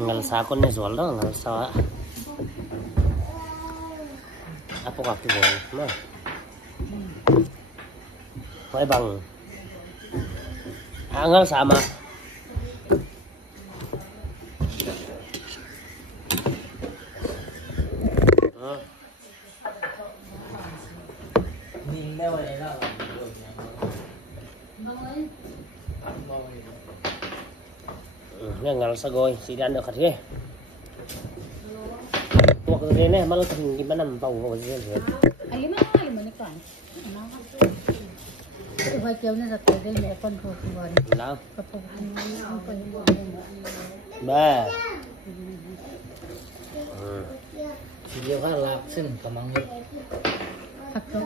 Ngalsa ko ni Swaldo, ngalsa. Apa waktu boleh, mah? Phải bằng. Ngalsa mah. Nhìn đâu này đó. Ngalsa goy, si dan được khát Waktu ini malah gimana bau sih? Alim ni kan. Vai kêu nên là tới đây mẹ con thuộc rồi. Nào. Cặp phục không phải Ba. Nhiều khác lạc xin cảm ơn nhé. thật rồi.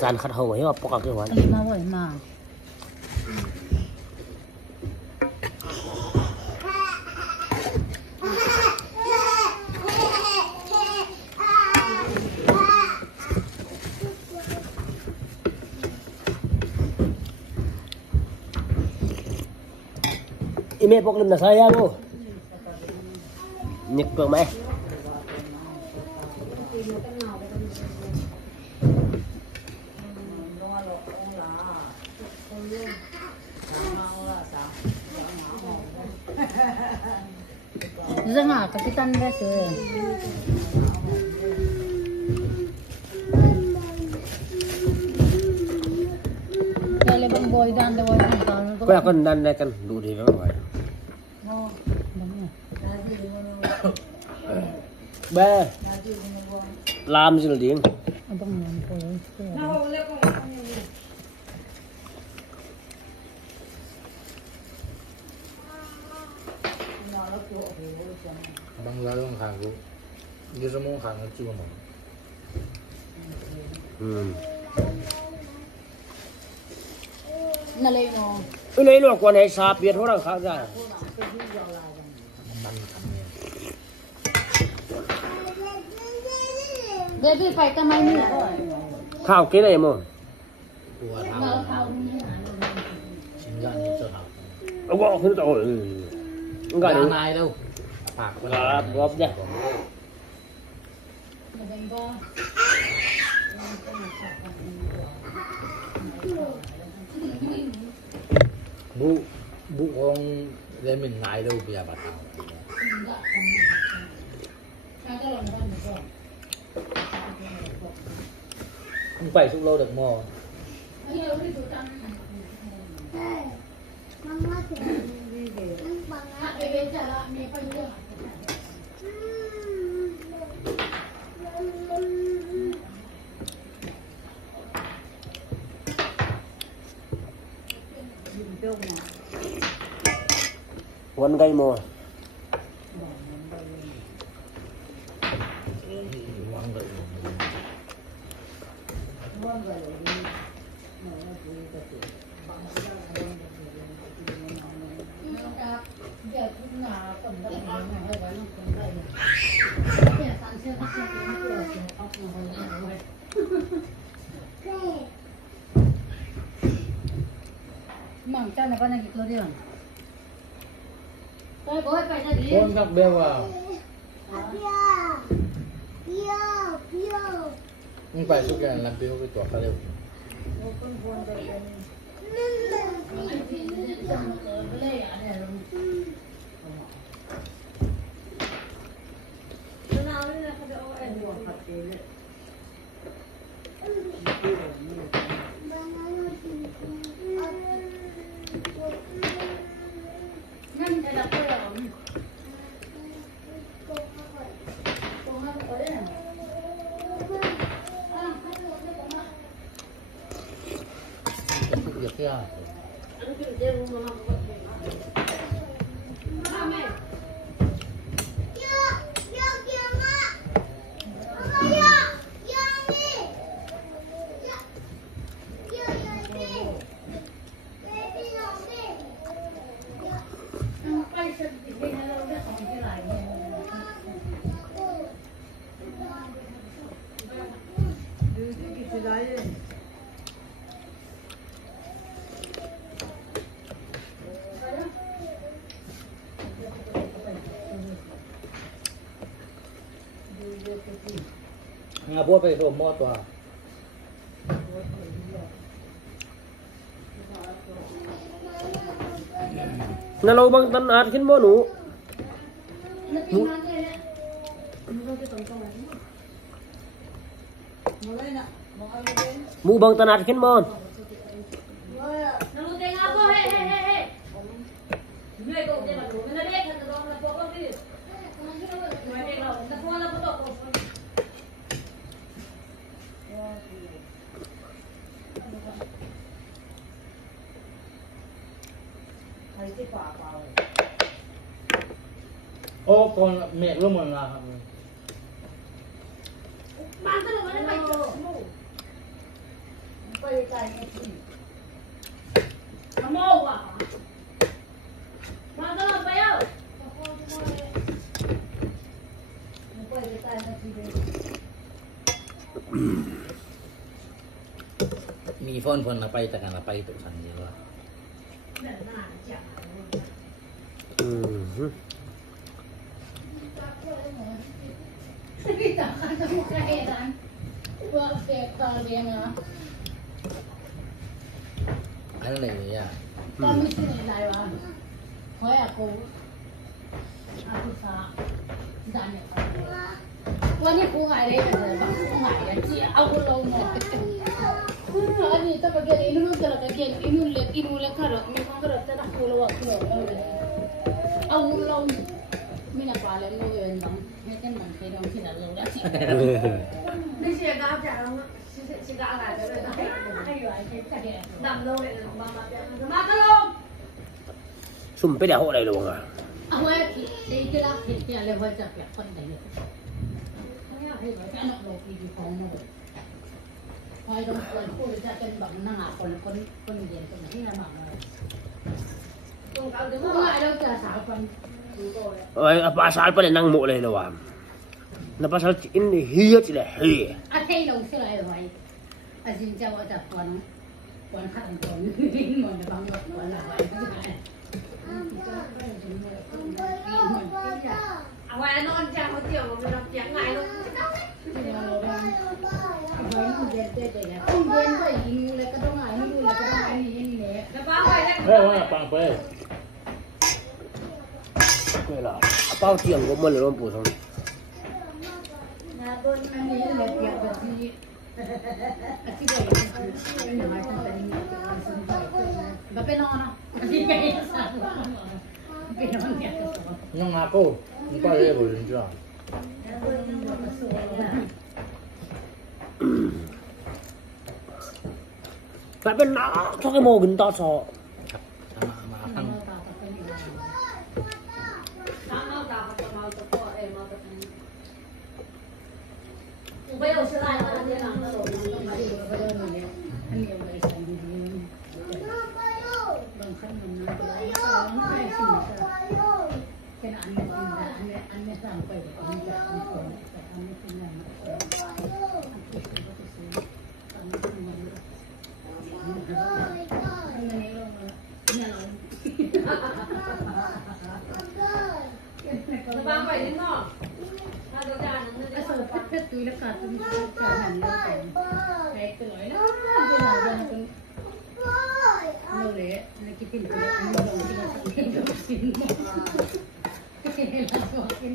Gian khát hầu ấy mà bọc cái hoàn. Alim mau mà. Ime bọc lên là saya lu. Nhật vào mẹ. Dân à, kapitan đấy chứ. Cái này bằng bồi đan đâu anh còn. Quay con đan này cần đủ đi vào vậy. Ba. Làm gì là điện? Bằng lá lông hàng của như là món hàng nó chưa mà. Nó lên nó. Cái này là quan hệ sạp biệt hóa khác ra. Để đi phải cầm ai nữa rồi. Khảo cái này mà. Của thảo. Chính ra như cho thảo. Ông gọi không tội. Ông gọi được này đâu. Phạt là góp nha. Bụng con lên mình ngại đâu bây giờ bà thảo. Không phải xúc lâu được mò. Quấn cây mùa. Mảng chân là con này kịp đi. Tôi có phải là gì? Con gặp bèo vào. Không phải xúc là làm bèo với tỏa khá đều. Việc kia. งาพวกไปโรมหม้อตัว นั่นเราบางตันอาดขึ้นบ่หนูหมูบางตันอาดขึ้นบ่โอ้คนเมฆร่วมกันละครับมีฝนละไปแต่กันละไปตัวสันเดียวอะไรเนี่ยตอนไม่ใช่อะไรวะเฮ้ยอะกูอาคุซ่าจานเนี่ยวันนี้กูหายได้เลยบางกูหายอะจีเอากูลงหมดอันนี้ถ้าไปเกิดอินูจะละเกิดอินูเล็กขนาดมีความกระตักกูรู้ว่ากูเอาลงไม่น่าปลาเลยลูกเอ็นบังไม่ใช่เหมือนที่เราที่เราลงแล้วสินี่เสียก้าวจ๋าลงเสียก้าวอะไรเลยให้อยู่ไอ้ที่แกดำลงเลยมาก็ลงสุ่มไปเดี๋ยวอะไรลงอ่ะเอาไว้ที่เราเห็นที่อะไรว่าจะเปลี่ยนคนไหนเนี่ยให้ไว้แค่นกโลกีดีของนกพอยต้องคนพูดจะเป็นแบบนั่งคนเดียวคนที่เราหมักเลยกูง่ายเราจะสาวคนเอ้ยpasal pa nang mo le lawam na pasal in hiya sila he atay long sila ay wai asin jawa ta kon khat kon din mo na bang yok wala wai awai non cha ho tiao mo na tiếng ngài luôn không quên phải gì là cái đông ngài như là cái đông ngài gì nè cái bác ơi đấy bằng phê quên là bao tiền của mình là nó bổ sung nhà tôi ăn gì là tiền vật gì cái gì vậy nói thằng tên bà bên non à gì vậy bên non nhỉ nhưng mà cô你挂这个人知道tại bên nó cho cái mồ gần to sò bây giờ sẽ lại là như nào nó rồi nó mà đi bây giờ này anh nhiều người sang đi đi bằng khăn mình nó hay xin cái nào anh sang quay được anhจะanh còn anh không làm bang phải đến ngõ phết túi nó cả túi cả hẳn nó cái lưỡi nó cái nào ra con lâu đấy nó cái tiền của anh lâu thì nó sẽ được xin cái này là có cái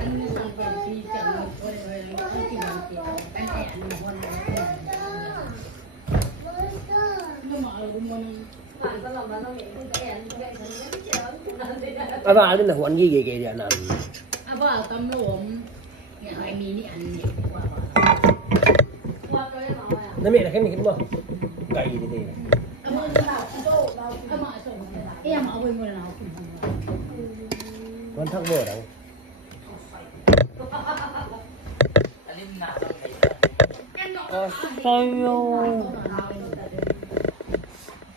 anh sang về đi chẳng một thôi rồi nó cái tiền thì anh hẹn một con này nó mở luôn môn apa ada nak huan gigi gigi dia nak apa kamu lom yang hari ini ane nami nak kan kita gai di sini em ở bên ngoài nào con thắc bờ đâu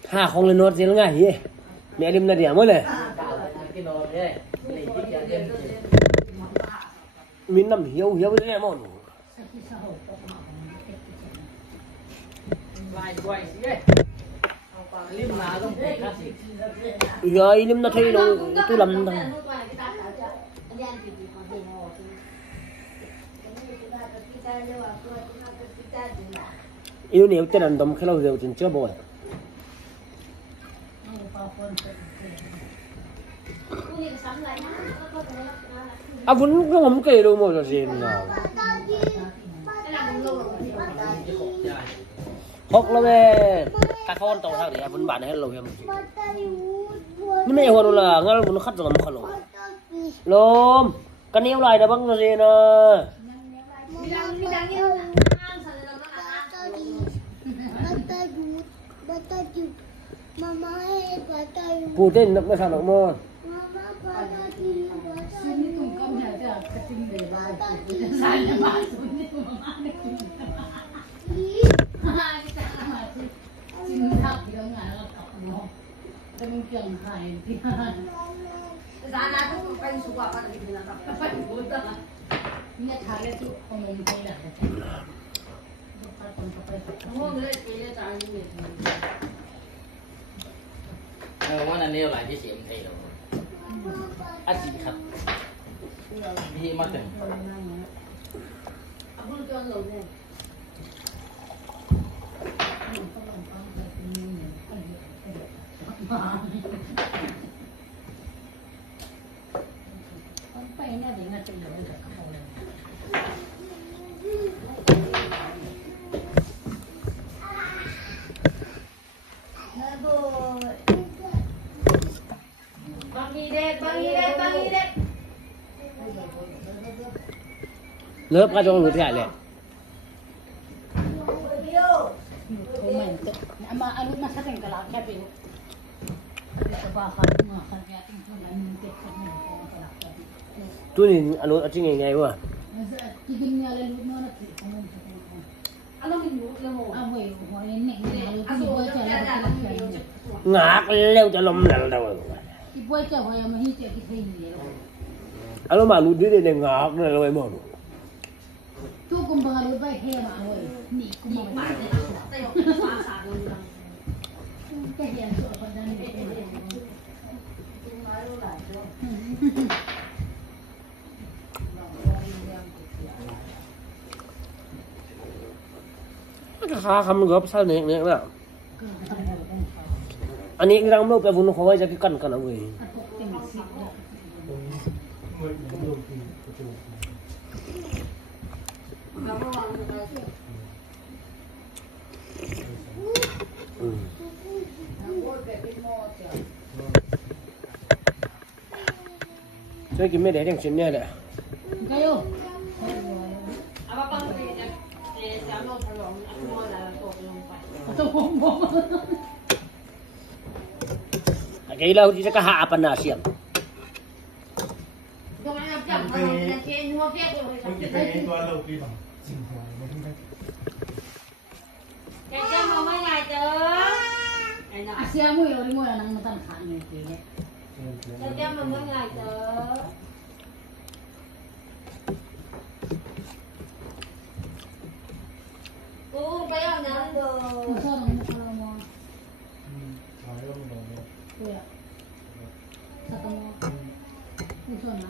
ha không lên nốt gì nữa ngay mẹ đêm là điểm mới này cái nồi đấy lấy cái chả đen mình nằm hiếu cái này món vài quay xí đấy lim lá không thể khác gì rồi lim nó thấy đâu tôi làm đâu yêu nhiều tên đàn đồng khi lâu rồi chưa bồi à vẫn không kể đâu mà gì nào học là về các con tàu sao để vẫn bạn hết lâu em nhưng mà hồi là ngay nó khát rồi mà khát lôm cái yêu lại là bằng gì nè phụ tên nó mới sao được màว่านั่นเนี่ยหลายที่เสียมไทยเราอาชีพครับมีมาถึงไปเนี่ยเดี๋ยวงานจะเหลือจากเขาเลยบางทีเด็ด lớp ra cho người thế này ama ano na sa atin kalaki sabi sa baka mga kanya tôi nhìn alo ở trên ngày quá tigil niya lalo mo na ano din mo amoy mo nek iboy cha ngạc leo cho lom là đâu iboy cha hoya mahi cha kisay alo mà lụt đi đây ngạc này rồi mà tu kung bangalu ba he ma hoy ni kung ma kaya so pa dan ni khá không góp sao này nữa nào anh ấy đang lâuไปvùngเขาไว้จะกันเอาไว้ช่วยกินไม่ได้ยังชิ้นเนี่ยแหละ kayo kailangan di sa kahaapan na siya. Asia mo yun mo lang matan kan ni kile. Kaya mama nga ito. Oo, kaya nando. Sa nang mo mo. Kuya. Sa kamo. Uso na.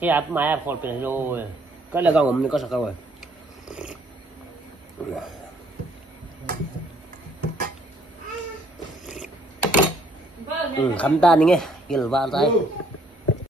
Cái áp máy áp hột bên rồi. Cái là con ngầm có sao rồi. Khăm ta đi nghe, hiểu vào tay.